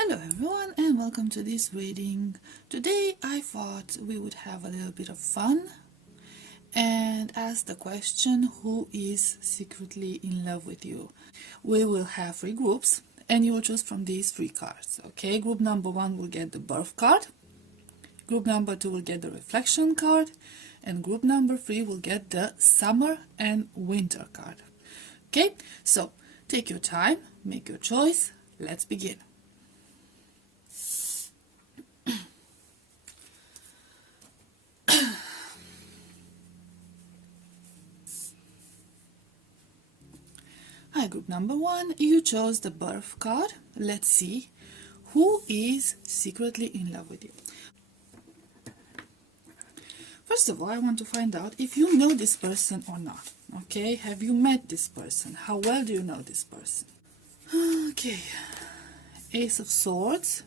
Hello everyone and welcome to this reading. Today I thought we would have a little bit of fun and ask the question, who is secretly in love with you? We will have three groups and you will choose from these three cards. Okay, group number 1 will get the birth card, group number 2 will get the reflection card, and group number 3 will get the summer and winter card. Okay, so take your time, make your choice, let's begin. Hi, group number 1, you chose the birth card. Let's see who is secretly in love with you. First of all, I want to find out if you know this person or not. Okay, have you met this person? How well do you know this person? Okay, Ace of Swords,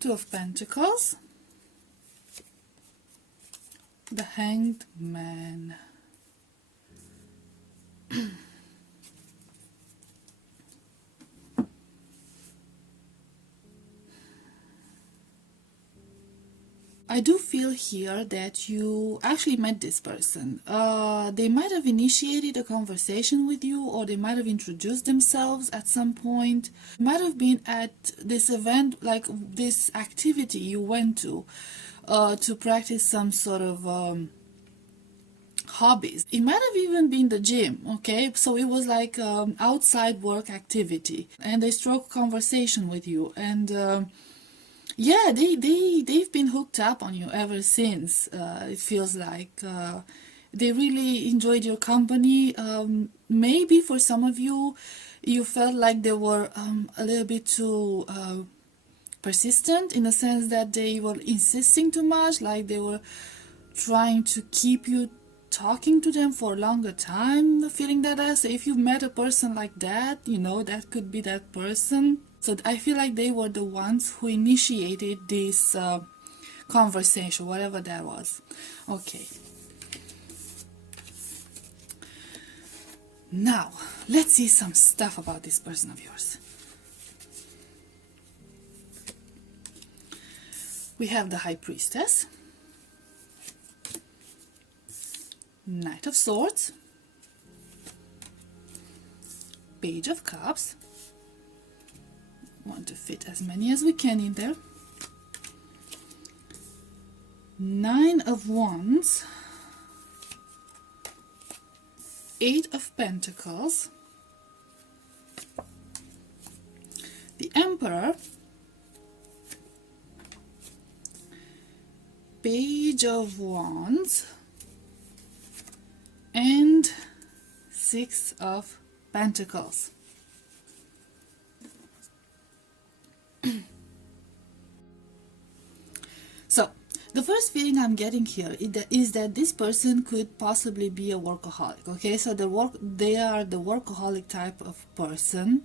Two of Pentacles, the Hanged Man. I do feel here that you actually met this person. They might have initiated a conversation with you, or they might have introduced themselves at some point. Might have been at this event, like this activity you went to practice some sort of hobbies. It might have even been the gym, okay? So it was like outside work activity, and they struck conversation with you, and yeah, they've been hooked up on you ever since. It feels like they really enjoyed your company. Maybe for some of you, you felt like they were a little bit too persistent, in the sense that they were insisting too much, like they were trying to keep you talking to them for a longer time, feeling that. So if you met a person like that, you know, that could be that person. So I feel like they were the ones who initiated this conversation, whatever that was. Okay. Now, let's see some stuff about this person of yours. We have the High Priestess, Knight of Swords, Page of Cups. Want to fit as many as we can in there. Nine of Wands, Eight of Pentacles, the Emperor, Page of Wands, and Six of Pentacles. So, the first feeling I'm getting here is that this person could possibly be a workaholic. Okay, so they are the workaholic type of person.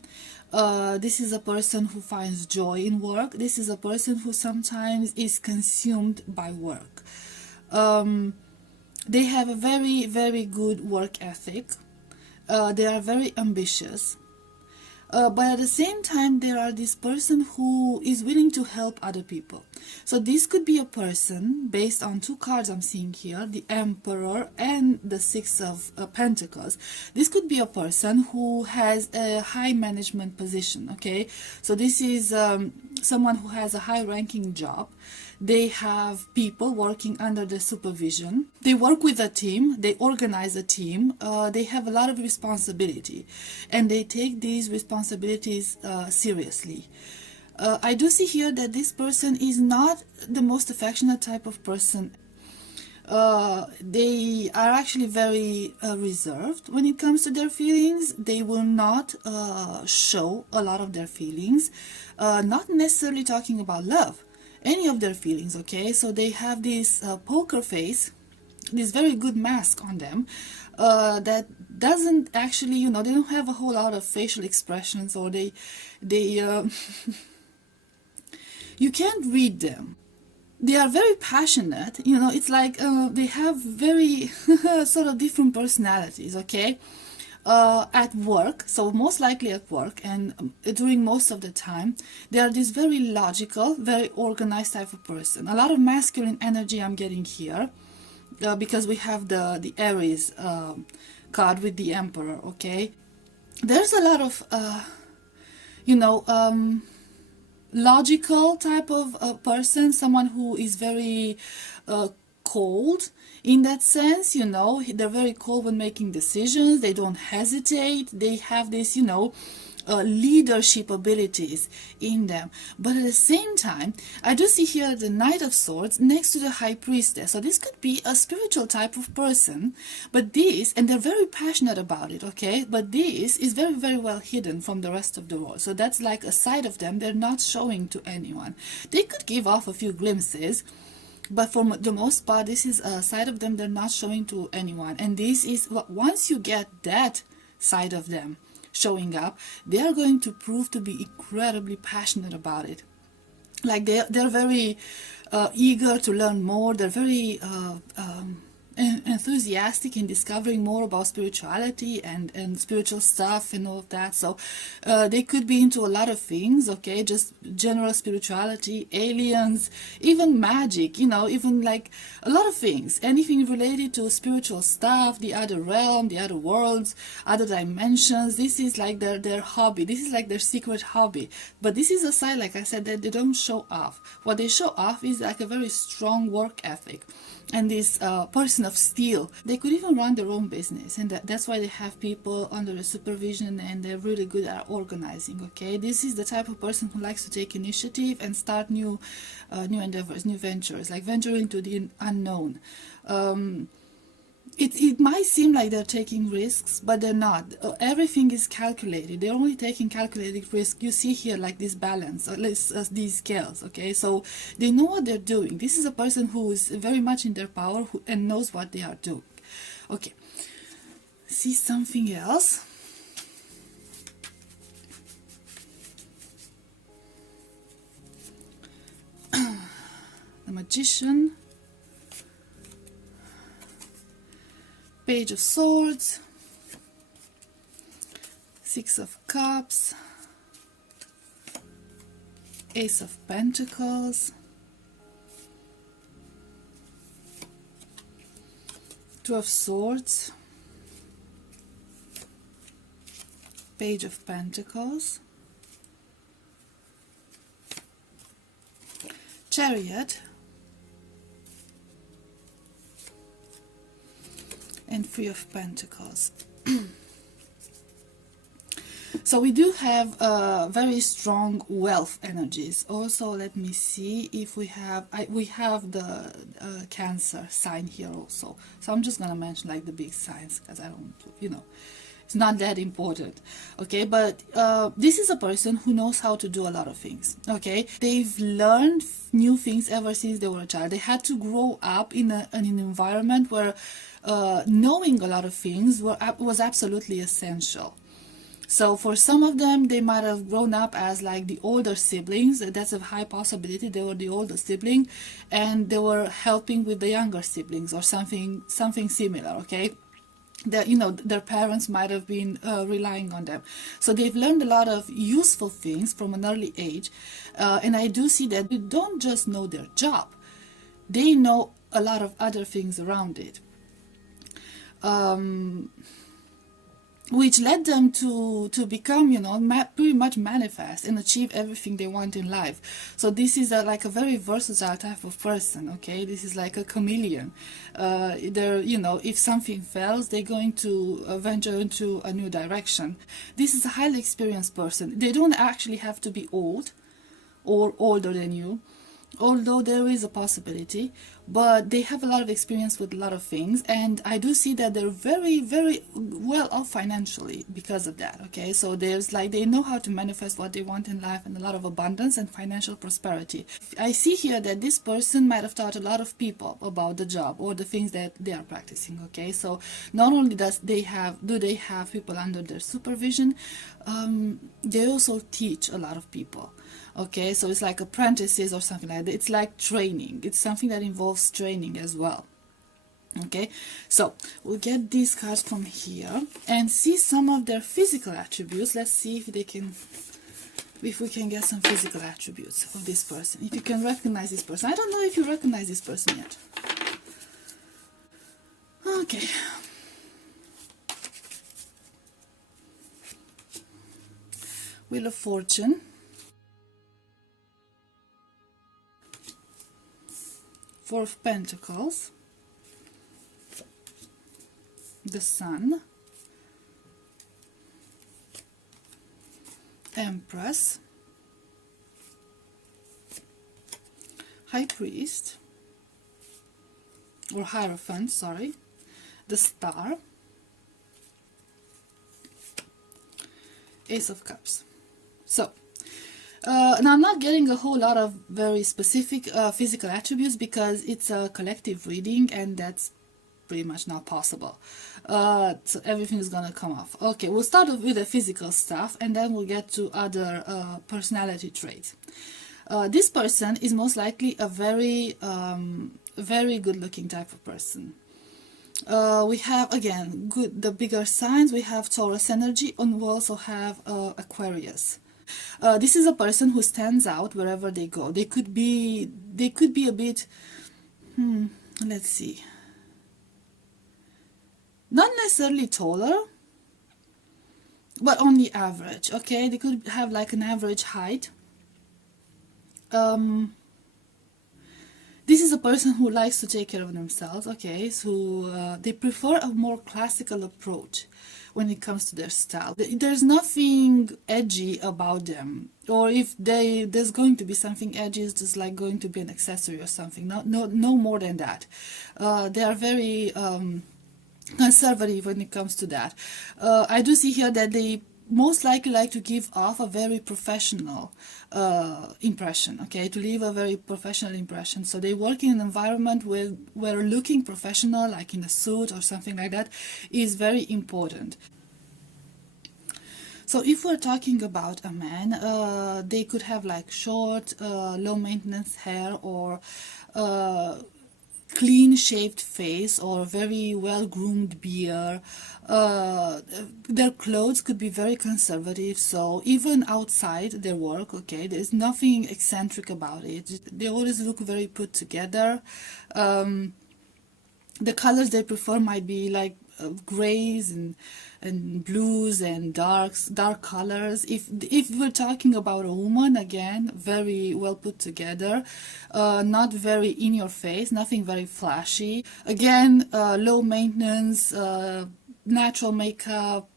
This is a person who finds joy in work. This is a person who sometimes is consumed by work. They have a very, very good work ethic. They are very ambitious. But at the same time, there are this person who is willing to help other people. So this could be a person, based on two cards I'm seeing here, the Emperor and the Six of Pentacles. This could be a person who has a high management position, okay? So this is someone who has a high-ranking job. They have people working under their supervision. They work with a team. They organize a team. They have a lot of responsibility, and they take these responsibilities seriously. I do see here that this person is not the most affectionate type of person. They are actually very reserved when it comes to their feelings. They will not show a lot of their feelings, not necessarily talking about love, any of their feelings, okay? So they have this poker face, this very good mask on them, that doesn't actually, you know, they don't have a whole lot of facial expressions, or they you can't read them. They are very passionate, you know, it's like they have very sort of different personalities, okay? at work, so most likely at work, and during most of the time, they are this very logical, very organized type of person. A lot of masculine energy I'm getting here, because we have the Aries card with the Emperor, okay? There's a lot of, you know, logical type of person, someone who is very cold in that sense, you know. They're very cold when making decisions, they don't hesitate, they have this, you know, leadership abilities in them. But at the same time, I do see here the Knight of Swords next to the High Priestess. So this could be a spiritual type of person, but this, and they're very passionate about it, okay? But this is very, very well hidden from the rest of the world. So that's like a side of them they're not showing to anyone. They could give off a few glimpses, but for the most part, this is a side of them they're not showing to anyone. And this is, once you get that side of them showing up, they are going to prove to be incredibly passionate about it. Like they're very eager to learn more. They're very enthusiastic in discovering more about spirituality and spiritual stuff and all of that. So they could be into a lot of things, okay? Just general spirituality, aliens, even magic, you know, even like a lot of things, anything related to spiritual stuff, the other realm, the other worlds, other dimensions. This is like their hobby. This is like their secret hobby. But this is a side, like I said, that they don't show off. What they show off is like a very strong work ethic. And this person of steel, they could even run their own business, and that's why they have people under their supervision, and they're really good at organizing, okay? This is the type of person who likes to take initiative and start new endeavors, new ventures, like venture into the unknown. It might seem like they're taking risks, but they're not. Everything is calculated. They're only taking calculated risk. You see here like this balance, or these scales, okay? So they know what they're doing. This is a person who is very much in their power and knows what they are doing. Okay, see something else. The Magician, Page of Swords, Six of Cups, Ace of Pentacles, Two of Swords, Page of Pentacles, Chariot, and Three of Pentacles. So we do have very strong wealth energies. Also, let me see if we have the Cancer sign here also. So I'm just gonna mention like the big signs, because I don't, you know, it's not that important, okay? But this is a person who knows how to do a lot of things, okay? They've learned new things ever since they were a child. They had to grow up in an environment where knowing a lot of things was absolutely essential. So for some of them, they might have grown up as like the older siblings. That's a high possibility. They were the older sibling, and they were helping with the younger siblings or something similar, okay? That, you know, their parents might have been relying on them. So they've learned a lot of useful things from an early age. And I do see that they don't just know their job. They know a lot of other things around it. Which led them to become, you know, pretty much manifest and achieve everything they want in life. So this is like a very versatile type of person, okay? This is like a chameleon. They're, you know, if something fails, they're going to venture into a new direction. This is a highly experienced person. They don't actually have to be old or older than you, although there is a possibility, but they have a lot of experience with a lot of things, and I do see that they're very, very well off financially because of that, okay? So there's like, they know how to manifest what they want in life, and a lot of abundance and financial prosperity. I see here that this person might have taught a lot of people about the job or the things that they are practicing, okay? So not only do they have people under their supervision, they also teach a lot of people. Okay, so it's like apprentices or something like that. It's like training. It's something that involves training as well. Okay, so we'll get these cards from here and see some of their physical attributes. Let's see if we can get some physical attributes of this person. If you can recognize this person. I don't know if you recognize this person yet. Okay. Wheel of Fortune. Four of Pentacles. The Sun. Empress. High Priest. Or Hierophant, sorry. The Star. Ace of Cups. So, now I'm not getting a whole lot of very specific physical attributes because it's a collective reading and that's pretty much not possible. So everything is gonna come off. Okay, we'll start off with the physical stuff and then we'll get to other personality traits. This person is most likely a very good looking type of person. We have again the bigger signs. We have Taurus energy and we also have Aquarius. This is a person who stands out wherever they go. They could be a bit let's see, not necessarily taller, but on the average. Okay, they could have like an average height. This is a person who likes to take care of themselves. Okay, so they prefer a more classical approach when it comes to their style. There's nothing edgy about them, or if there's going to be something edgy, it's just like going to be an accessory or something. No more than that. They are very conservative when it comes to that. I do see here that they most likely like to give off a very professional impression, okay, to leave a very professional impression. So they work in an environment where looking professional, like in a suit or something like that, is very important. So if we're talking about a man, they could have like short, low maintenance hair, or clean shaved face, or very well groomed beard. Their clothes could be very conservative, so even outside their work, okay, there's nothing eccentric about it. They always look very put together. The colors they prefer might be like grays and blues and dark colors. If we're talking about a woman, again, very well put together, not very in your face, nothing very flashy. Again, low maintenance, natural makeup,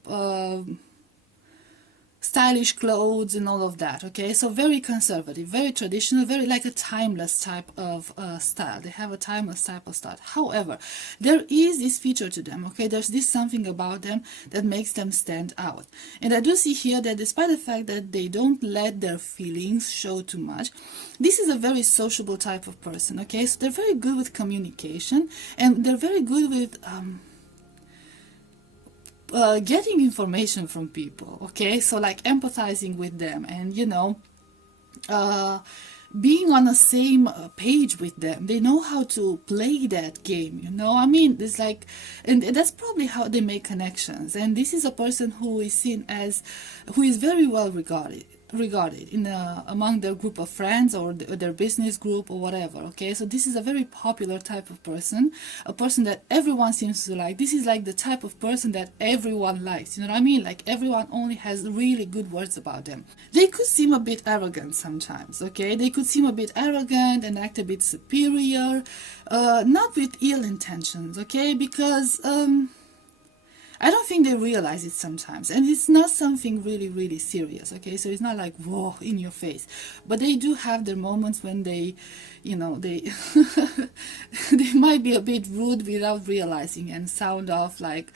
stylish clothes and all of that. Okay, so very conservative, very traditional, very like a timeless type of style. They have a timeless type of style. However, there is this feature to them. Okay, there's this something about them that makes them stand out. And I do see here that despite the fact that they don't let their feelings show too much, this is a very sociable type of person. Okay, so they're very good with communication and they're very good with getting information from people. Okay, so like empathizing with them and being on the same page with them. They know how to play that game. I mean, it's like, and that's probably how they make connections. And this is a person who is seen as, who is very well regarded in among their group of friends or their business group or whatever. Okay, so this is a very popular type of person, a person that everyone seems to like. This is like the type of person that everyone likes. You know what I mean? Like everyone only has really good words about them. They could seem a bit arrogant sometimes. Okay, they could seem a bit arrogant and act a bit superior, not with ill intentions. Okay, because I don't think they realize it sometimes, and it's not something really, really serious, okay? So it's not like, whoa, in your face. But they do have their moments when they, they they might be a bit rude without realizing and sound off like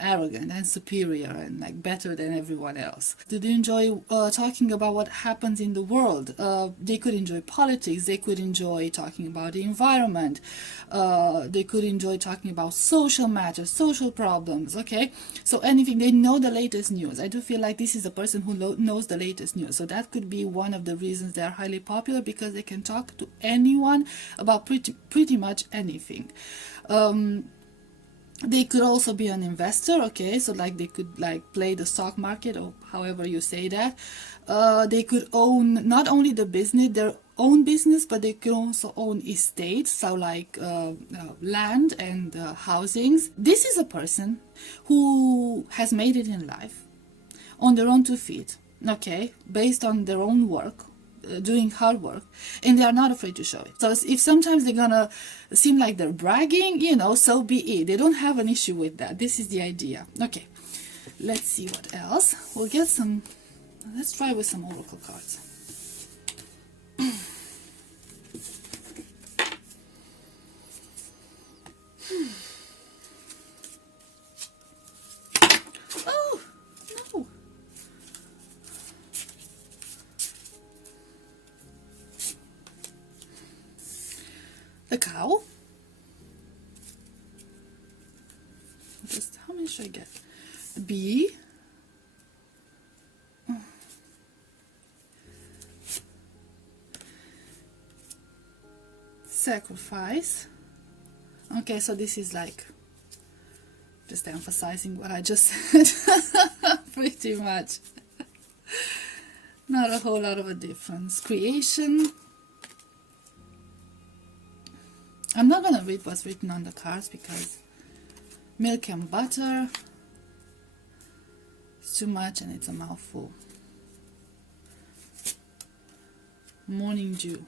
arrogant and superior and like better than everyone else. Do they enjoy talking about what happens in the world? They could enjoy politics, they could enjoy talking about the environment, they could enjoy talking about social matters, social problems, okay? So anything, they know the latest news. I do feel like this is a person who knows the latest news. So that could be one of the reasons they are highly popular, because they can talk to anyone about pretty much anything. They could also be an investor, okay, so like they could like play the stock market or however you say that. They could own not only the business, their own business, but they could also own estates, so like land and housings. This is a person who has made it in life on their own 2 feet, okay, based on their own work, doing hard work, and they are not afraid to show it. So if sometimes they're gonna seem like they're bragging, you know, so be it. They don't have an issue with that. This is the idea. Okay, let's see what else. We'll get some, let's try with some oracle cards. Oh no. The cow. Just how many should I get? The bee. Sacrifice. Okay, so this is like just emphasizing what I just said. Pretty much. Not a whole lot of a difference. Creation. I'm not going to read what's written on the cards because milk and butter, it's too much and it's a mouthful. Morning dew.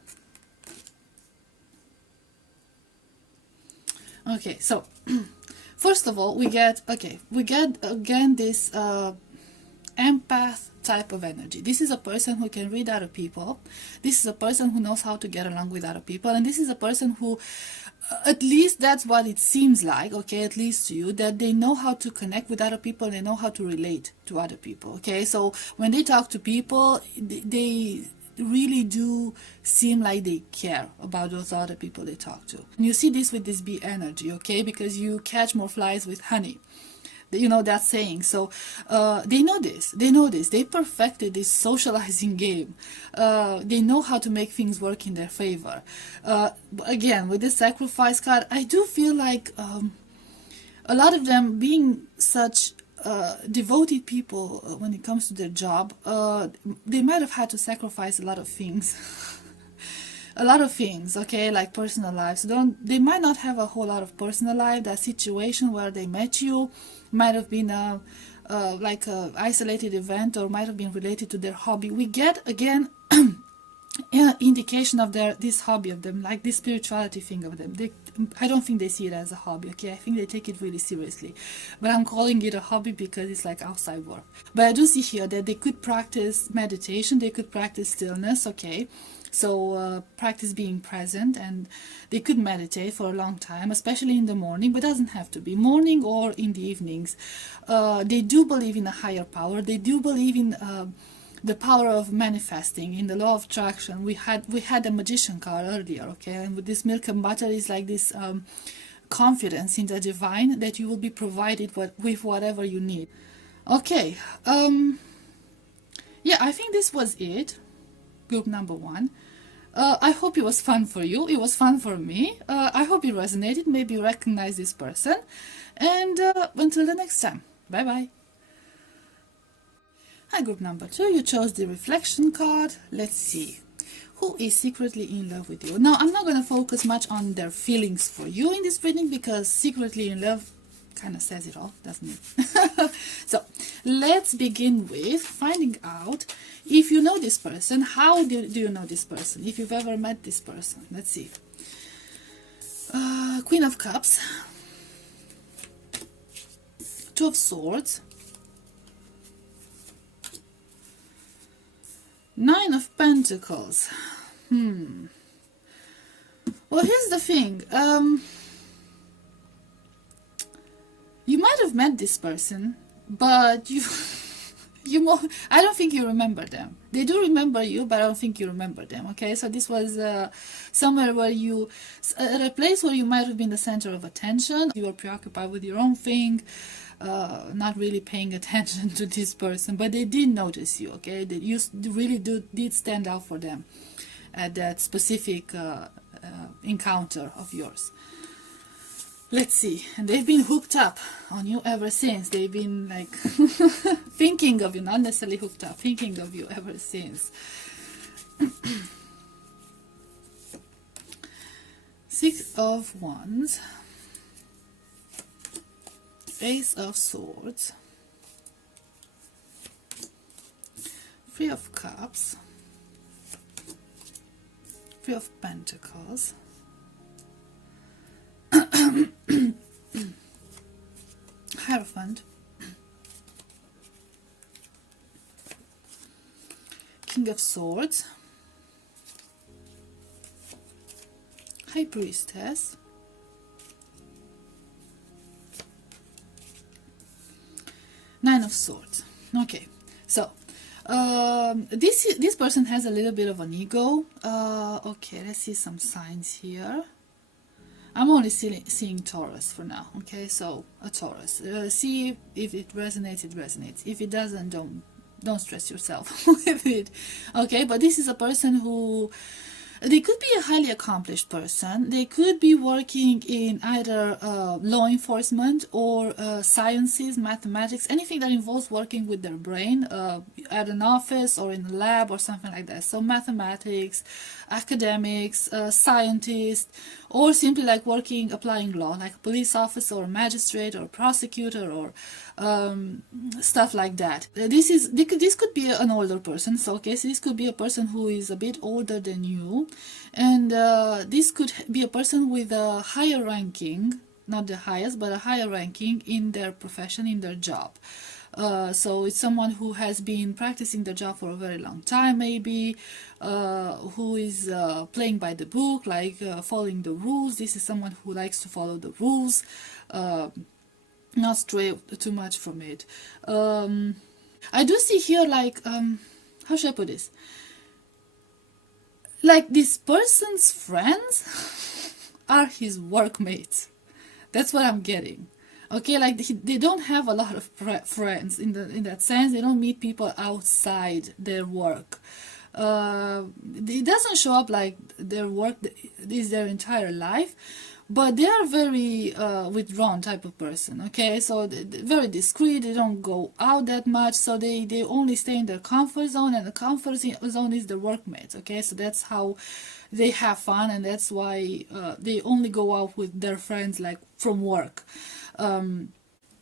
Okay, so first of all, we get again this empath type of energy. This is a person who can read other people. This is a person who knows how to get along with other people, and this is a person who, at least that's what it seems like, okay, at least to you, that they know how to connect with other people, they know how to relate to other people, okay? So when they talk to people, they really do seem like they care about those other people they talk to. And you see this with this bee energy, okay, because you catch more flies with honey. You know that saying. So they know this, they perfected this socializing game. They know how to make things work in their favor. Again, with the sacrifice card, I do feel like a lot of them, being such devoted people when it comes to their job, they might have had to sacrifice a lot of things. A lot of things, okay, like personal lives. They might not have a whole lot of personal life. That situation where they met you might have been like a isolated event, or might have been related to their hobby. We get again indication of this hobby of them, like this spirituality thing of them. I don't think they see it as a hobby, okay? I think they take it really seriously, but I'm calling it a hobby because it's like outside work. But I do see here that they could practice meditation, they could practice stillness, okay? So practice being present, and they could meditate for a long time, especially in the morning, but doesn't have to be morning or in the evenings. They do believe in a higher power. They do believe in the power of manifesting, in the law of attraction. We had the magician card earlier, okay, and with this milk and butter is like this confidence in the divine, that you will be provided with whatever you need. Okay, yeah, I think this was it, group number 1. I hope it was fun for you. It was fun for me. I hope it resonated. Maybe you recognize this person. And until the next time. Bye bye. Hi, group number 2. You chose the reflection card. Let's see. Who is secretly in love with you? Now, I'm not going to focus much on their feelings for you in this reading, because secretly in love kind of says it all, doesn't it? So let's begin with finding out if you know this person. How do you know this person? If you've ever met this person. Let's see. Queen of Cups, Two of Swords, Nine of Pentacles. Well, here's the thing. You might have met this person, but I don't think you remember them. They do remember you, but I don't think you remember them. Okay, so this was somewhere where at a place where you might have been the center of attention. You were preoccupied with your own thing, not really paying attention to this person, but they did notice you. Okay, that you really did stand out for them at that specific encounter of yours. Let's see, and they've been hooked up on you ever since. They've been like thinking of you, not necessarily hooked up, thinking of you ever since. Six of Wands, Ace of Swords, Three of Cups, Three of Pentacles, Hierophant, King of Swords, High Priestess, Nine of Swords. Okay, so this person has a little bit of an ego. Okay, let's see some signs here. I'm only seeing Taurus for now. Okay, so a Taurus. See if it resonates. It resonates. If it doesn't, don't stress yourself with it. Okay, but this is a person who, they could be a highly accomplished person. They could be working in either law enforcement or sciences, mathematics, anything that involves working with their brain at an office or in a lab or something like that. So mathematics, academics, scientists, or simply like working, applying law, like a police officer or magistrate or prosecutor or stuff like that. This could be an older person. So okay, so this could be a person who is a bit older than you, and this could be a person with a higher ranking, not the highest, but a higher ranking in their profession, in their job. So it's someone who has been practicing the job for a very long time, maybe, who is playing by the book, like following the rules. This is someone who likes to follow the rules, not stray too much from it. I do see here, like, how should I put this? Like, this person's friends are his workmates. That's what I'm getting. Okay, like they don't have a lot of friends in that sense. They don't meet people outside their work. It doesn't show up like their work is their entire life, but they are very withdrawn type of person. Okay, so they're very discreet. They don't go out that much, so they only stay in their comfort zone, and the comfort zone is their workmates. Okay, so that's how they have fun, and that's why they only go out with their friends, like from work.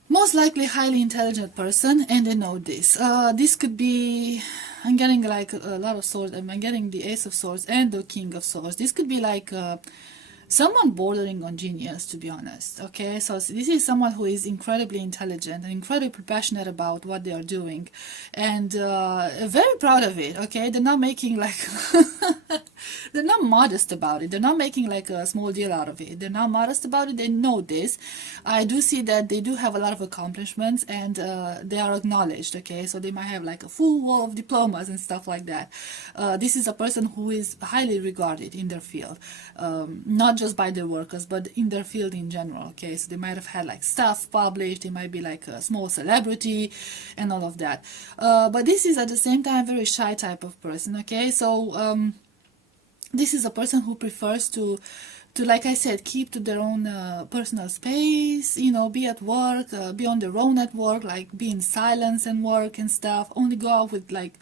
Most likely highly intelligent person, and they know this. This could be, I'm getting like a lot of swords. I'm getting the Ace of Swords and the King of Swords. This could be like someone bordering on genius, to be honest. Okay, so this is someone who is incredibly intelligent and incredibly passionate about what they are doing, and very proud of it. Okay, they're not making like they're not modest about it. They're not making like a small deal out of it. They're not modest about it. They know this. I do see that they do have a lot of accomplishments, and they are acknowledged. Okay, so they might have like a full wall of diplomas and stuff like that. This is a person who is highly regarded in their field, not just by their workers, but in their field in general. Okay, so they might have had like stuff published. They might be like a small celebrity and all of that. But this is at the same time a very shy type of person. Okay, so this is a person who prefers to like I said, keep to their own personal space, you know, be at work, be on their own at work, like be in silence and work and stuff, only go out with like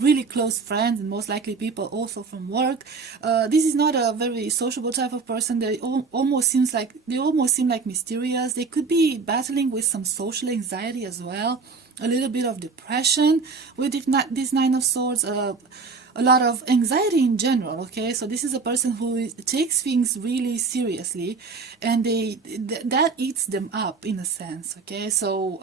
really close friends and most likely people also from work. This is not a very sociable type of person. They almost seem like mysterious. They could be battling with some social anxiety as well, a little bit of depression with this Nine of Swords, a lot of anxiety in general. Okay, so this is a person who takes things really seriously, and that eats them up in a sense. Okay, so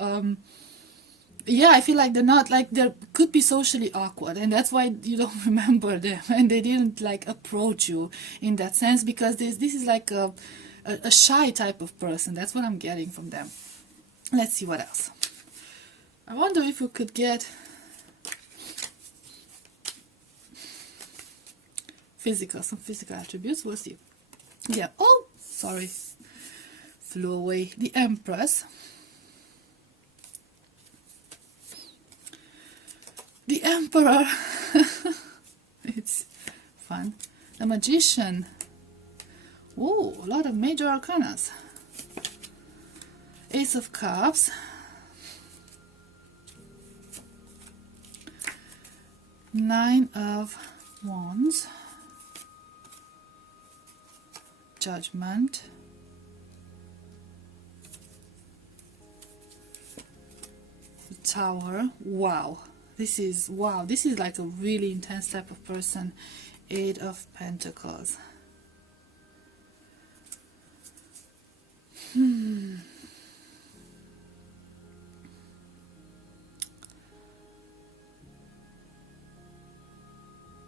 yeah, I feel like they're not, like, they could be socially awkward, and that's why you don't remember them, and they didn't like approach you in that sense, because this is like a shy type of person. That's what I'm getting from them. Let's see what else. I wonder if we could get some physical attributes. We'll see. Yeah. Oh, sorry. Flew away. The Empress. The Emperor. It's fun. The Magician. Oh, a lot of major arcanas. Ace of Cups. Nine of Wands. Judgment. The Tower. Wow. This is like a really intense type of person. Eight of Pentacles.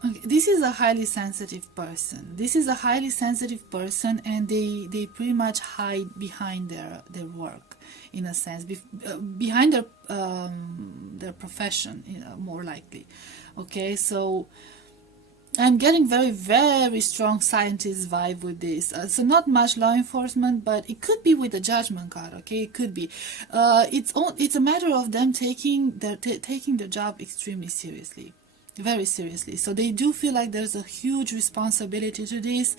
Okay, this is a highly sensitive person. And they pretty much hide behind their work, in a sense, behind their profession, more likely. Okay, so I'm getting very, very strong scientist vibe with this. So not much law enforcement, but it could be with the Judgment card. Okay, it could be. It's a matter of them taking their job extremely seriously, very seriously. So they do feel like there's a huge responsibility to this.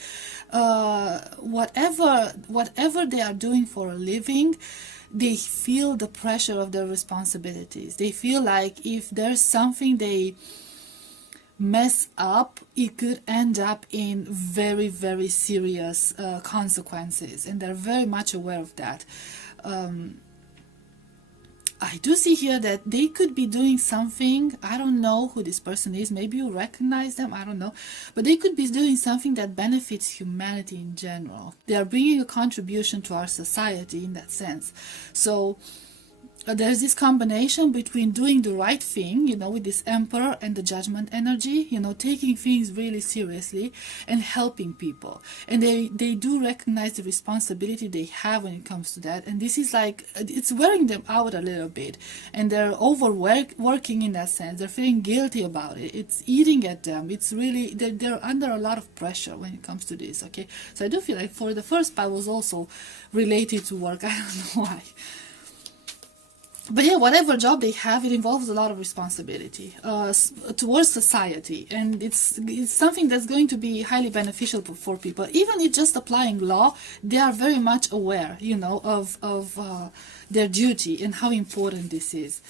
Whatever they are doing for a living, they feel the pressure of their responsibilities. They feel like if there's something they mess up, it could end up in very, very serious consequences, and they're very much aware of that. I do see here that they could be doing something. I don't know who this person is. Maybe you recognize them. I don't know. But they could be doing something that benefits humanity in general. They are bringing a contribution to our society in that sense. So there's this combination between doing the right thing, with this Emperor and the Judgment energy, taking things really seriously and helping people. And they do recognize the responsibility they have when it comes to that. And this is like, it's wearing them out a little bit. And they're overworking in that sense. They're feeling guilty about it. It's eating at them. It's really, they're under a lot of pressure when it comes to this, okay? So I do feel like for the first part was also related to work. I don't know why. But yeah, whatever job they have, it involves a lot of responsibility towards society, and it's something that's going to be highly beneficial for people. Even if just applying law, they are very much aware, of their duty and how important this is,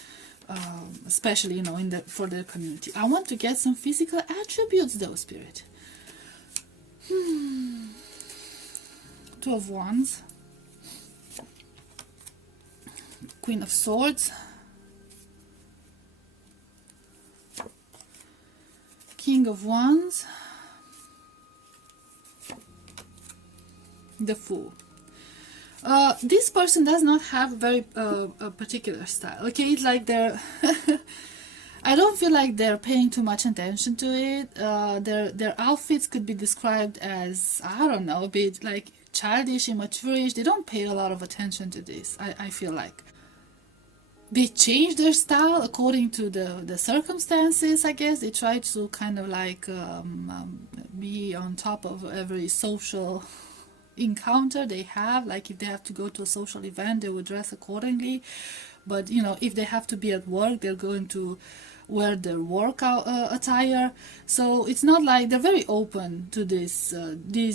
especially for their community. I want to get some physical attributes, though, Spirit. Two of Wands. Queen of Swords, King of Wands, the Fool. This person does not have a particular style. Okay, it's like they're I don't feel like they're paying too much attention to it. Their outfits could be described as, I don't know, a bit like childish, immaturish. They don't pay a lot of attention to this, I feel like. They change their style according to the circumstances, I guess. They try to kind of like be on top of every social encounter they have. Like if they have to go to a social event, they would dress accordingly. But, if they have to be at work, they're going to wear their workout attire. So it's not like they're very open to these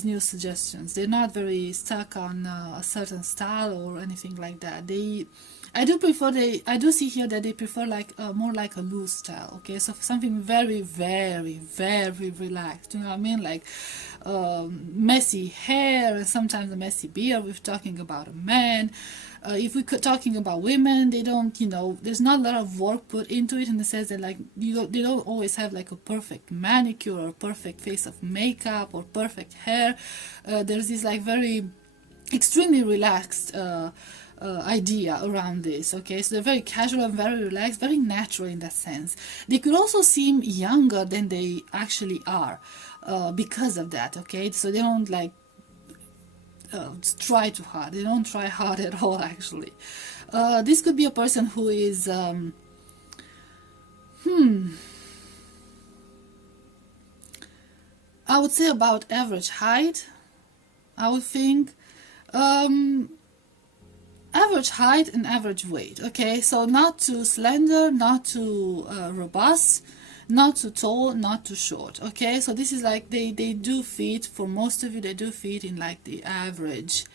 new suggestions. They're not very stuck on a certain style or anything like that. I do see here that they prefer like more like a loose style. Okay, so something very, very, very relaxed. You know what I mean? Like messy hair and sometimes a messy beard. We're talking about a man. If we're talking about women, they don't, there's not a lot of work put into it, in the sense that like they don't always have like a perfect manicure or perfect face of makeup or perfect hair. There's this like very extremely relaxed idea around this. Okay, so they're very casual and very relaxed, very natural in that sense. They could also seem younger than they actually are because of that. Okay, so they don't like try too hard. They don't try hard at all, actually. This could be a person who is I would say about average height, I would think. Um, Average height and average weight. Okay, so not too slender, not too robust, not too tall, not too short. Okay, so this is like they do fit, for most of you, they do fit in like the average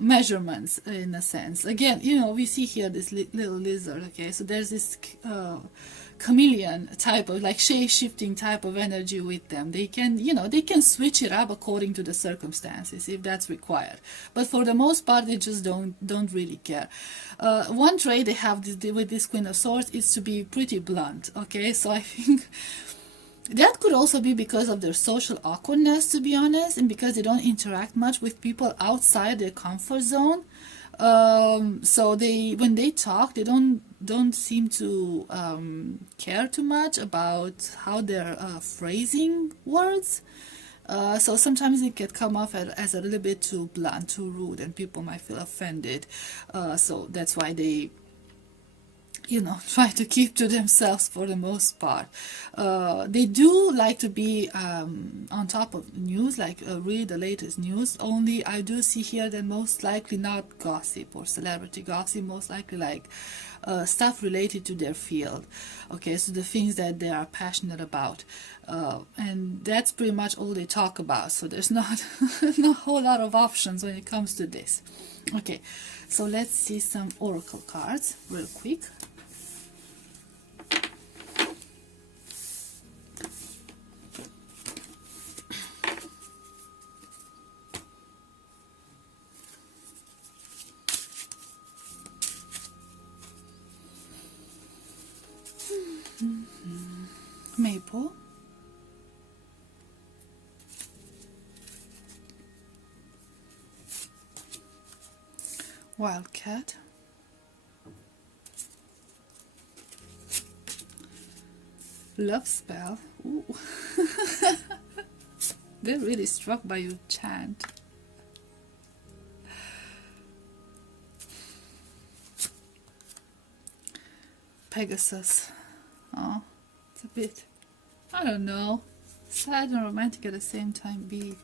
measurements, in a sense. Again, you know, we see here this little lizard. Okay, so there's this chameleon type of, like, shape-shifting type of energy with them. They can, you know, they can switch it up according to the circumstances if that's required, but for the most part they just don't really care. One trait they have with this Queen of Swords is to be pretty blunt. Okay, so I think that could also be because of their social awkwardness, to be honest, and because they don't interact much with people outside their comfort zone. So they, when they talk, they don't seem to care too much about how they're phrasing words. So sometimes it can come off as a little bit too blunt, too rude, and people might feel offended. So that's why they, you know, try to keep to themselves for the most part. They do like to be on top of news, like read the latest news. Only I do see here that most likely not gossip or celebrity gossip, most likely like stuff related to their field. Okay, so the things that they are passionate about. And that's pretty much all they talk about. So there's not not a whole lot of options when it comes to this. Okay, so let's see some oracle cards real quick. Maple, Wildcat, Love Spell. Ooh. They're really struck by your chant. Pegasus. Oh, it's a bit, I don't know, sad and romantic at the same time. Be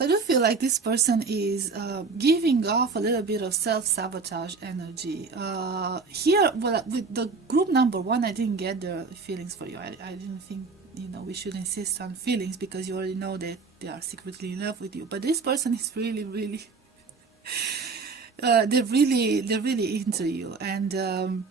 So I do feel like this person is giving off a little bit of self-sabotage energy. Here, well, with the group number one, I didn't get their feelings for you. I didn't think, you know, we should insist on feelings because you already know that they are secretly in love with you. But this person is really, they're really into you, and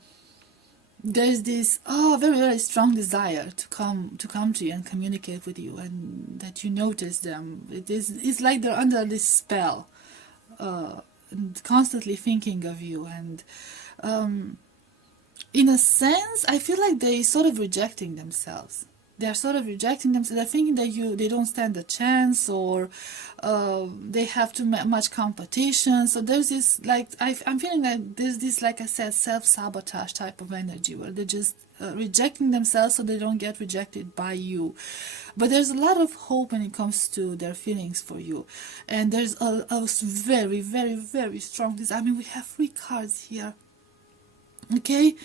there's this very strong desire to come to you and communicate with you, and that you notice them. It's like they're under this spell, and constantly thinking of you, and in a sense I feel like they sort of rejecting themselves. They're sort of rejecting themselves. They're thinking that they don't stand a chance, or they have too much competition. So there's this, like, I'm feeling like there's this, like I said, self-sabotage type of energy where they're just rejecting themselves so they don't get rejected by you. But there's a lot of hope when it comes to their feelings for you, and there's a very strong desire. I mean, we have 3 cards here. Okay,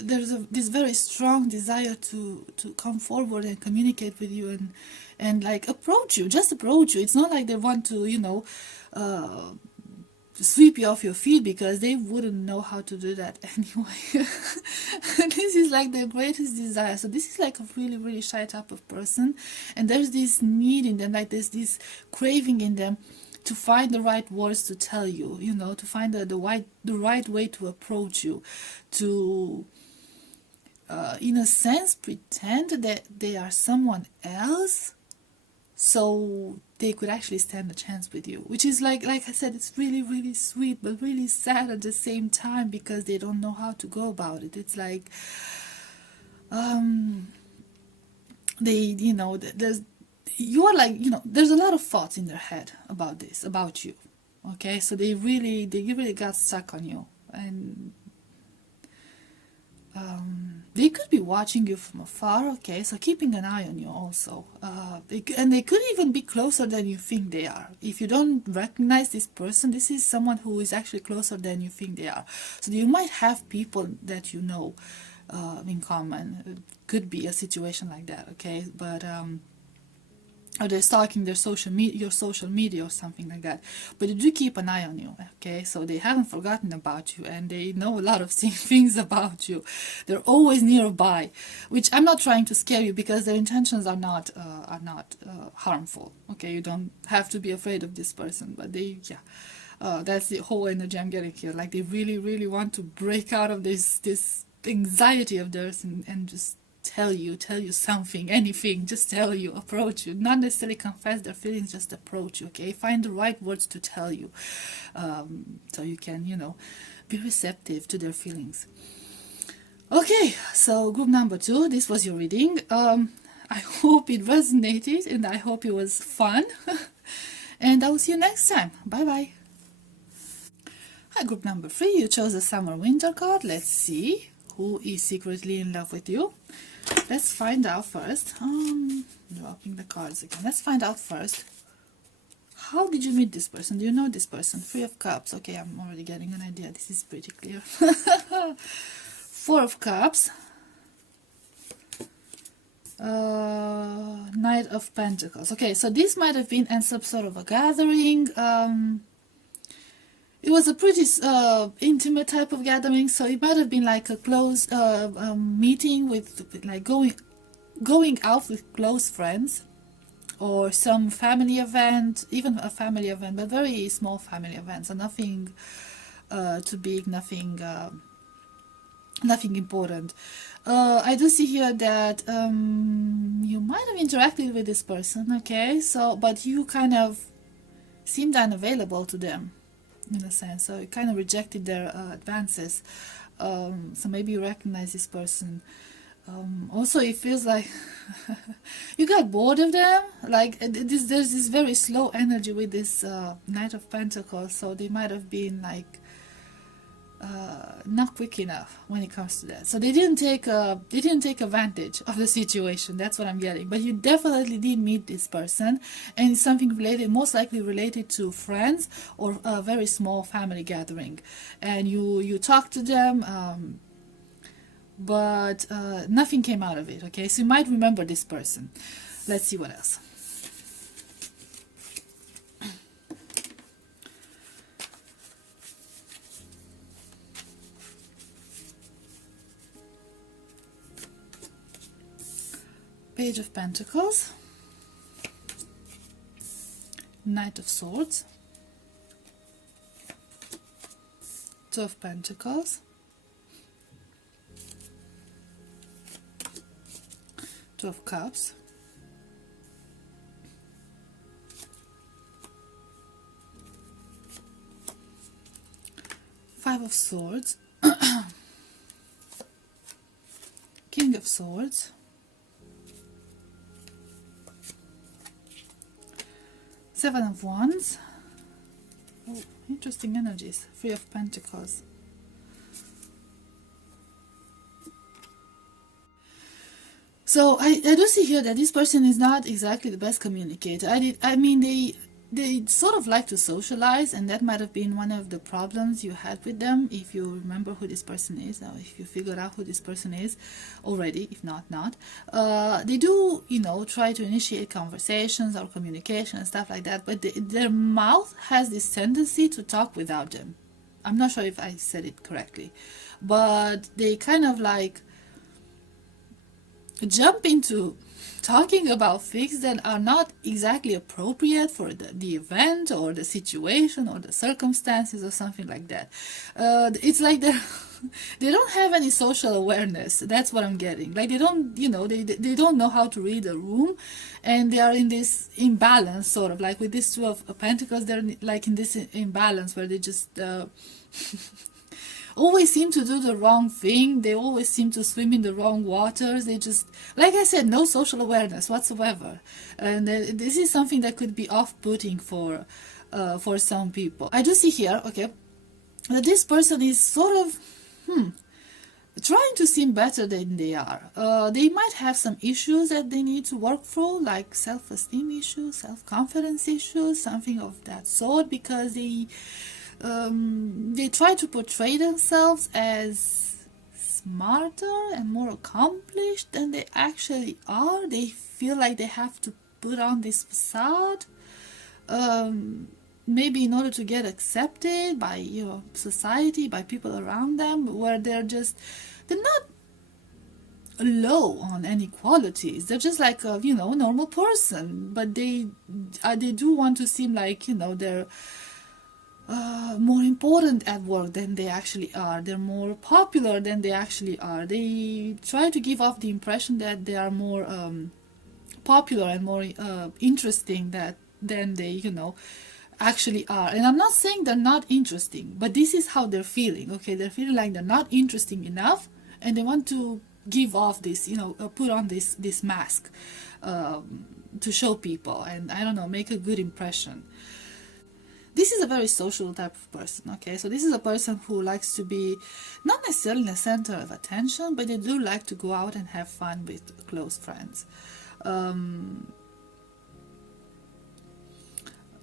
there's this very strong desire to come forward and communicate with you, and like approach you, just approach you. It's not like they want to, you know, sweep you off your feet, because they wouldn't know how to do that anyway. This is like their greatest desire. So this is like a really shy type of person, and there's this need in them, like there's this craving in them to find the right words to tell you, you know, to find the right way to approach you, to in a sense pretend that they are someone else, so they could actually stand a chance with you, which is like I said, it's really sweet, but really sad at the same time, because they don't know how to go about it. It's like they, you know, you are like, you know, there's a lot of thoughts in their head about this, about you. Okay, so they really got stuck on you, and they could be watching you from afar, okay, so keeping an eye on you also. And they could even be closer than you think they are. If you don't recognize this person, this is someone who is actually closer than you think they are. So you might have people that you know in common. It could be a situation like that, okay, but or they're stalking their your social media or something like that, but they do keep an eye on you, okay, so they haven't forgotten about you, and they know a lot of things about you. They're always nearby, which I'm not trying to scare you, because their intentions are not harmful, okay. You don't have to be afraid of this person, but they, yeah, that's the whole energy I'm getting here. Like they really want to break out of this anxiety of theirs, and just tell you something, anything, just tell you, approach you, not necessarily confess their feelings, just approach you, okay. Find the right words to tell you, so you can, be receptive to their feelings. Okay, so group number 2, this was your reading. I hope it resonated, and I hope it was fun. And I will see you next time. Bye bye. Hi, group number 3, you chose the summer winter card. Let's see who is secretly in love with you. Let's find out first. Dropping the cards again. Let's find out first. How did you meet this person? Do you know this person? 3 of Cups. Okay, I'm already getting an idea. This is pretty clear. 4 of Cups. Knight of Pentacles. Okay, so this might have been some sort of a gathering. It was a pretty intimate type of gathering, so it might have been like a close meeting with like going out with close friends, or some family event, even a family event, but very small family event, so nothing too big, nothing important. I do see here that you might have interacted with this person, okay, so but you kind of seemed unavailable to them, in a sense, so you kind of rejected their advances. So maybe you recognize this person. Also, it feels like you got bored of them. Like there's this very slow energy with this Knight of Pentacles, so they might have been like not quick enough when it comes to that. So they didn't take advantage of the situation. That's what I'm getting. But you definitely did meet this person, and it's something related, most likely related to friends or a very small family gathering. And you talked to them, but nothing came out of it. Okay, so you might remember this person. Let's see what else. Page of Pentacles, Knight of Swords, 2 of Pentacles, 2 of Cups, 5 of Swords, King of Swords, 7 of Wands. Oh, interesting energies. 3 of Pentacles. So I do see here that this person is not exactly the best communicator. I mean they sort of like to socialize, and that might have been one of the problems you had with them, if you remember who this person is, or if you figured out who this person is already. If not, they do, try to initiate conversations or communication and stuff like that, but their mouth has this tendency to talk without them. I'm not sure if I said it correctly, but they kind of like jump into talking about things that are not exactly appropriate for the event or the situation or the circumstances or something like that. It's like they don't have any social awareness. That's what I'm getting. Like they don't, they don't know how to read a room, and they are in this imbalance, sort of like with this 2 of Pentacles. They're like in this imbalance where they just always seem to do the wrong thing. They always seem to swim in the wrong waters. They just, like I said, no social awareness whatsoever. And this is something that could be off-putting for some people. I do see here, okay, that this person is sort of trying to seem better than they are. They might have some issues that they need to work through, like self-esteem issues, self-confidence issues, something of that sort, because they try to portray themselves as smarter and more accomplished than they actually are. They feel like they have to put on this facade, maybe in order to get accepted by society, by people around them, where they're not low on any qualities. They're just like a normal person, but they do want to seem like they're more important at work than they actually are. They're more popular than they actually are. They try to give off the impression that they are more popular and more interesting than they actually are. And I'm not saying they're not interesting, but this is how they're feeling. Okay, they're feeling like they're not interesting enough, and they want to give off this, put on this mask to show people, and I don't know, make a good impression. This is a very social type of person. Okay, so this is a person who likes to be not necessarily the center of attention, but they do like to go out and have fun with close friends.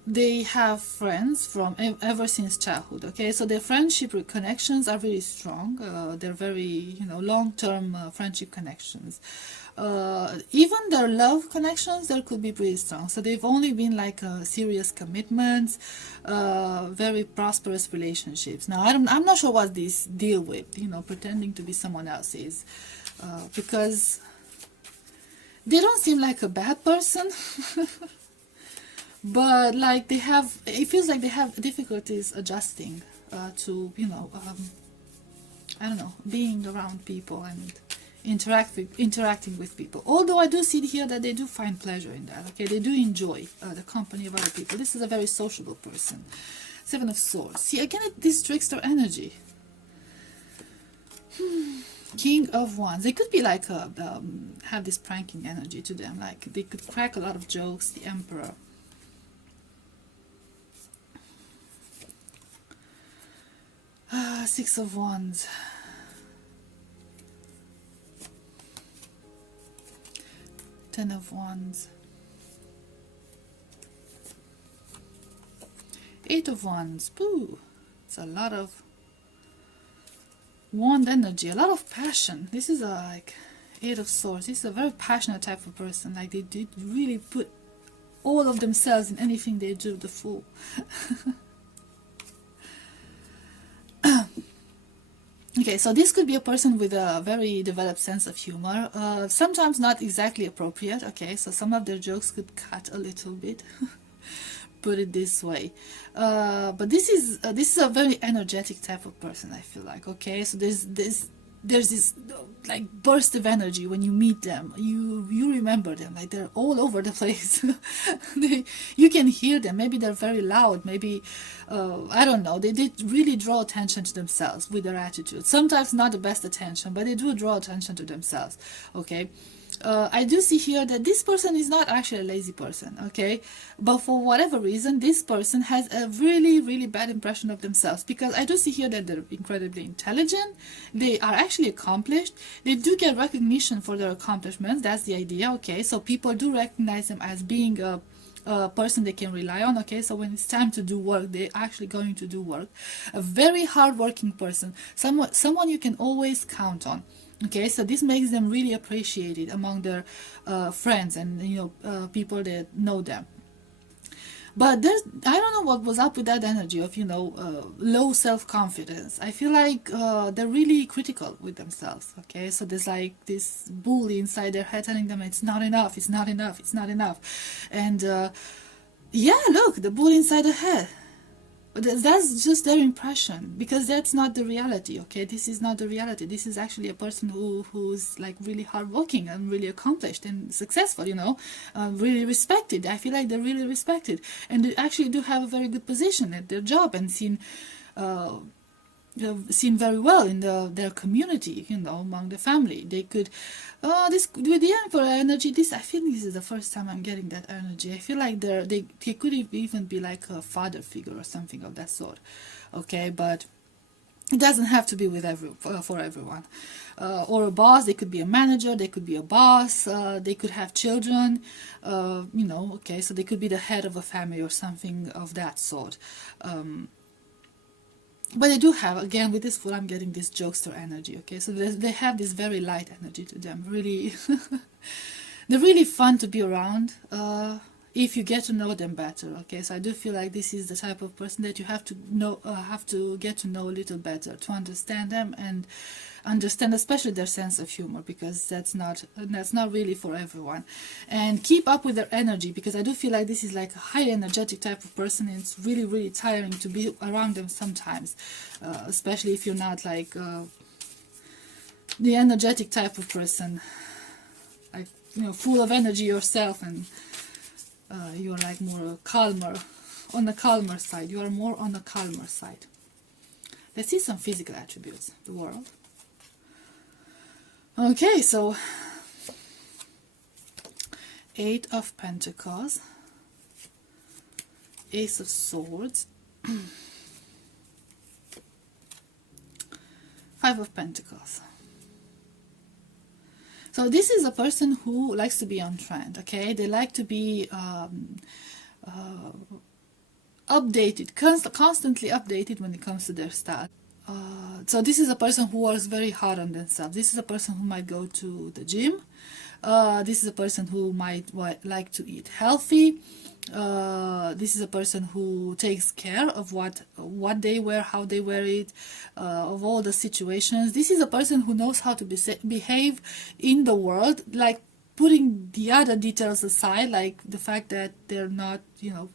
They have friends from ever since childhood. Okay, so their friendship connections are very strong. They're very long-term friendship connections. Even their love connections, there could be pretty strong. So they've only been like serious commitments, very prosperous relationships. Now I'm not sure what these deal with, pretending to be someone else is, because they don't seem like a bad person. But like it feels like they have difficulties adjusting to I don't know, being around people and interacting with people. Although I do see here that they do find pleasure in that. Okay, they do enjoy the company of other people. This is a very sociable person. Seven of Swords. See, again, this trickster energy. King of Wands. They could be like have this pranking energy to them. Like they could crack a lot of jokes. The Emperor. Six of Wands. Ten of Wands. Eight of Wands. Boo! It's a lot of wand energy, a lot of passion. This is like Eight of Swords. This is a very passionate type of person. Like they did really put all of themselves in anything they do. The Fool. Okay, so this could be a person with a very developed sense of humor, sometimes not exactly appropriate. Okay, so some of their jokes could cut a little bit, put it this way. But this is a very energetic type of person, I feel like. Okay, so there's this like burst of energy when you meet them. You remember them, like they're all over the place. You can hear them. Maybe they're very loud. Maybe I don't know. They did really draw attention to themselves with their attitude. Sometimes not the best attention, but they do draw attention to themselves. Okay. I do see here that this person is not actually a lazy person, okay? But for whatever reason, this person has a really, really bad impression of themselves, because I do see here that they're incredibly intelligent, they are actually accomplished, they do get recognition for their accomplishments, that's the idea, okay? So people do recognize them as being a person they can rely on. Okay, so when it's time to do work, they're actually going to do work. A very hardworking person, someone you can always count on. Okay, so this makes them really appreciated among their friends and people that know them. But I don't know what was up with that energy of low self-confidence. I feel like they're really critical with themselves. Okay, so there's like this bully inside their head telling them it's not enough, it's not enough, it's not enough. And yeah, look, the bully inside the head. That's just their impression, because that's not the reality. Okay, this is not the reality. This is actually a person who's like really hardworking and really accomplished and successful, really respected. I feel like they're really respected, and they actually do have a very good position at their job and seen very well in their community, among the family. They could this with the Emperor energy, I feel this is the first time I'm getting that energy. I feel like they could even be like a father figure or something of that sort. Okay, but It doesn't have to be with for everyone. Or a boss, they could be a manager, they could be a boss, they could have children, you know, okay, so they could be the head of a family or something of that sort. But they do have, again, with this fool, I'm getting this jokester energy, okay, so they have this very light energy to them, really. They're really fun to be around, if you get to know them better, okay, so I do feel like this is the type of person that you have to know, have to get to know a little better to understand them, and understand especially their sense of humor, because that's not really for everyone. And keep up with their energy, because I do feel like this is like a high energetic type of person, and it's really, really tiring to be around them sometimes, especially if you're not like the energetic type of person, like, you know, full of energy yourself, and you're like more calmer, on the calmer side. You are more on the calmer side. Let's see some physical attributes. The world. Okay, so 8 of Pentacles, Ace of Swords, 5 of Pentacles. So this is a person who likes to be on trend, okay? They like to be updated, constantly updated when it comes to their style. So this is a person who works very hard on themselves. This is a person who might go to the gym. This is a person who might like to eat healthy. This is a person who takes care of what they wear, how they wear it, of all the situations. This is a person who knows how to behave in the world, like putting the other details aside, like the fact that they're not, you know,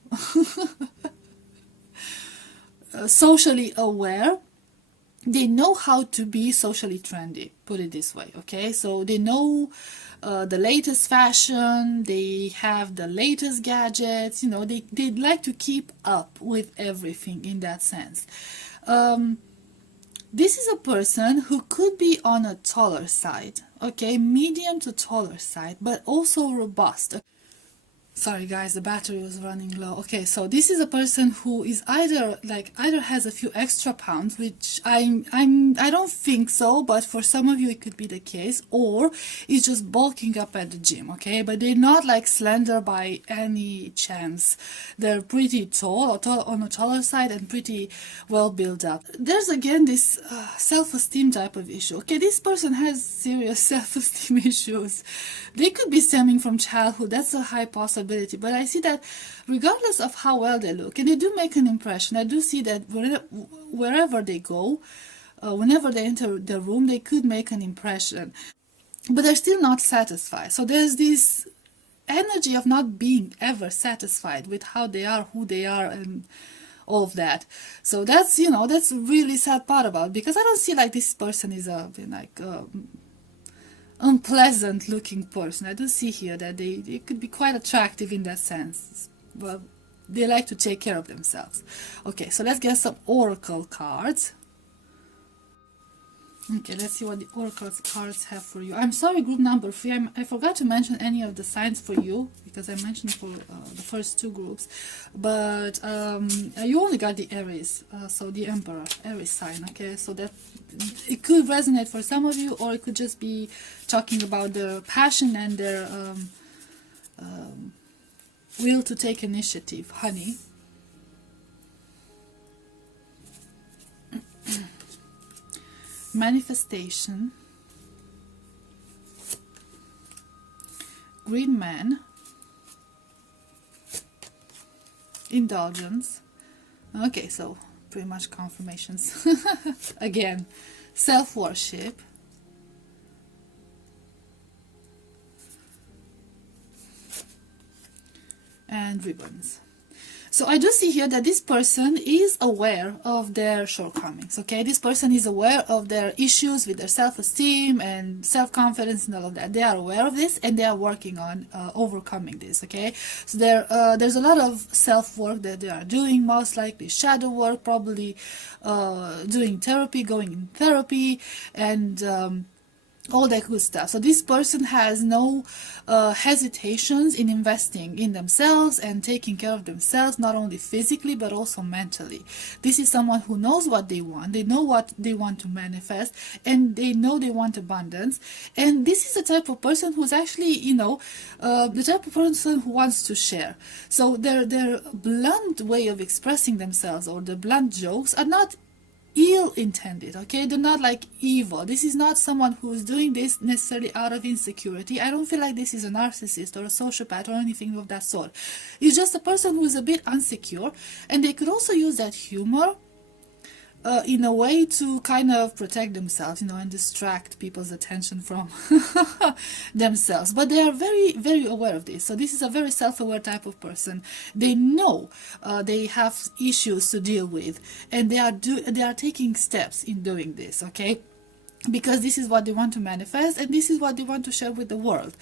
socially aware. They know how to be socially trendy, put it this way, okay? So they know the latest fashion, they have the latest gadgets, you know, they like to keep up with everything in that sense. This is a person who could be on a taller side, okay? Medium to taller side, but also robust. Sorry guys, the battery was running low. Okay, so this is a person who is either has a few extra pounds, which I don't think so, but for some of you it could be the case, or is just bulking up at the gym, okay? But they're not like slender by any chance. They're pretty tall, or tall on the taller side, and pretty well built up. There's again this self-esteem type of issue. Okay, this person has serious self-esteem issues. They could be stemming from childhood. That's a high possibility. But I see that regardless of how well they look, and they do make an impression, I do see that wherever they go, whenever they enter the room, they could make an impression. But they're still not satisfied. So there's this energy of not being ever satisfied with how they are, who they are, and all of that. So that's, you know, that's a really sad part about it, because I don't see like this person is a unpleasant looking person. I do see here that they could be quite attractive in that sense, but they like to take care of themselves. Okay, so let's get some oracle cards. Okay, let's see what the oracle cards have for you. I'm sorry, group number 3, I forgot to mention any of the signs for you, because I mentioned for the first 2 groups, but you only got the Aries, so the Emperor, Aries sign, okay? So that it could resonate for some of you, or it could just be talking about their passion and their will to take initiative, honey. Manifestation, Green Man, Indulgence. Okay, so pretty much confirmations. Again, self-worship, and ribbons. So I do see here that this person is aware of their shortcomings, okay? This person is aware of their issues with their self-esteem and self-confidence and all of that. They are aware of this, and they are working on overcoming this, okay? So there's a lot of self-work that they are doing, most likely shadow work, probably doing therapy, going in therapy, and all that good stuff. So this person has no hesitations in investing in themselves and taking care of themselves, not only physically but also mentally. This is someone who knows what they want. They know what they want to manifest, and they know they want abundance. And this is the type of person who's actually, the type of person who wants to share. So their blunt way of expressing themselves, or the blunt jokes, are not ill-intended. Okay, they're not like evil. This is not someone who's doing this necessarily out of insecurity. I don't feel like this is a narcissist or a sociopath or anything of that sort. It's just a person who's a bit insecure, and they could also use that humor in a way to kind of protect themselves, and distract people's attention from themselves. But they are very, very aware of this. So this is a very self-aware type of person. They know they have issues to deal with, and they are taking steps in doing this. Okay, because this is what they want to manifest, and this is what they want to share with the world.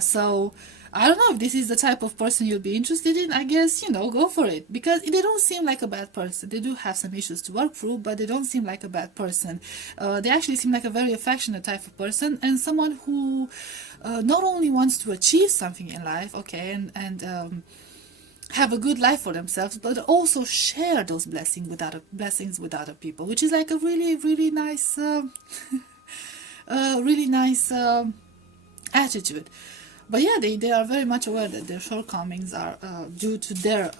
So I don't know if this is the type of person you'll be interested in. I guess, go for it, because they don't seem like a bad person. They do have some issues to work through, but they don't seem like a bad person. They actually seem like a very affectionate type of person, and someone who not only wants to achieve something in life, okay, and have a good life for themselves, but also share those blessings with other people, which is like a really, really nice, really nice attitude. But yeah, they are very much aware that their shortcomings are due to their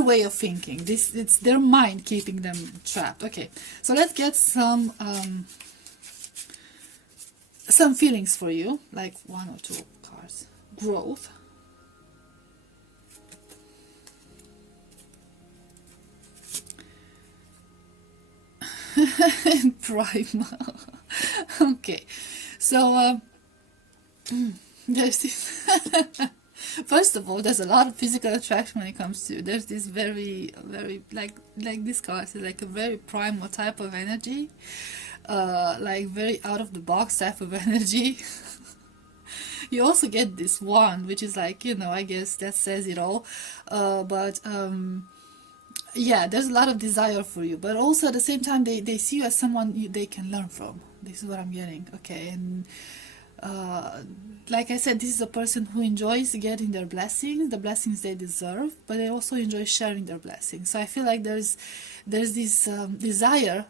way of thinking. It's their mind keeping them trapped. Okay, so let's get some feelings for you, like 1 or 2 cards. Growth. And primal. Okay, so there's this first of all, there's a lot of physical attraction when it comes to, there's this very, very, like this card is like a very primal type of energy, like very out of the box type of energy. You also get this wand, which is like, I guess that says it all, but yeah, there's a lot of desire for you, but also at the same time they see you as someone they can learn from. This is what I'm getting. Okay, and like I said, this is a person who enjoys getting their blessings, the blessings they deserve, but they also enjoy sharing their blessings. So I feel like there's this desire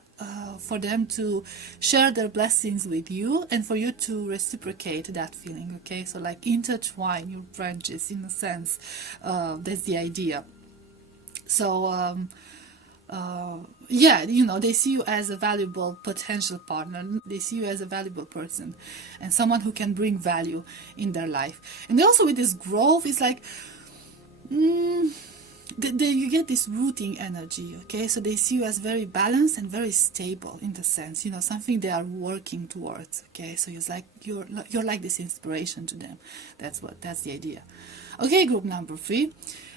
for them to share their blessings with you, and for you to reciprocate that feeling. Okay, so like intertwine your branches in a sense. That's the idea. So yeah, they see you as a valuable potential partner. They see you as a valuable person and someone who can bring value in their life. And also with this growth, it's like you get this rooting energy. Okay, so they see you as very balanced and very stable in the sense, something they are working towards. Okay, so it's like you're like this inspiration to them. That's the idea. Okay, group number 3.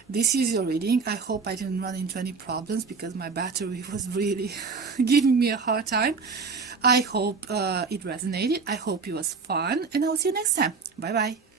This is your reading. I hope I didn't run into any problems, because my battery was really giving me a hard time. I hope it resonated. I hope it was fun, and I will see you next time. Bye bye.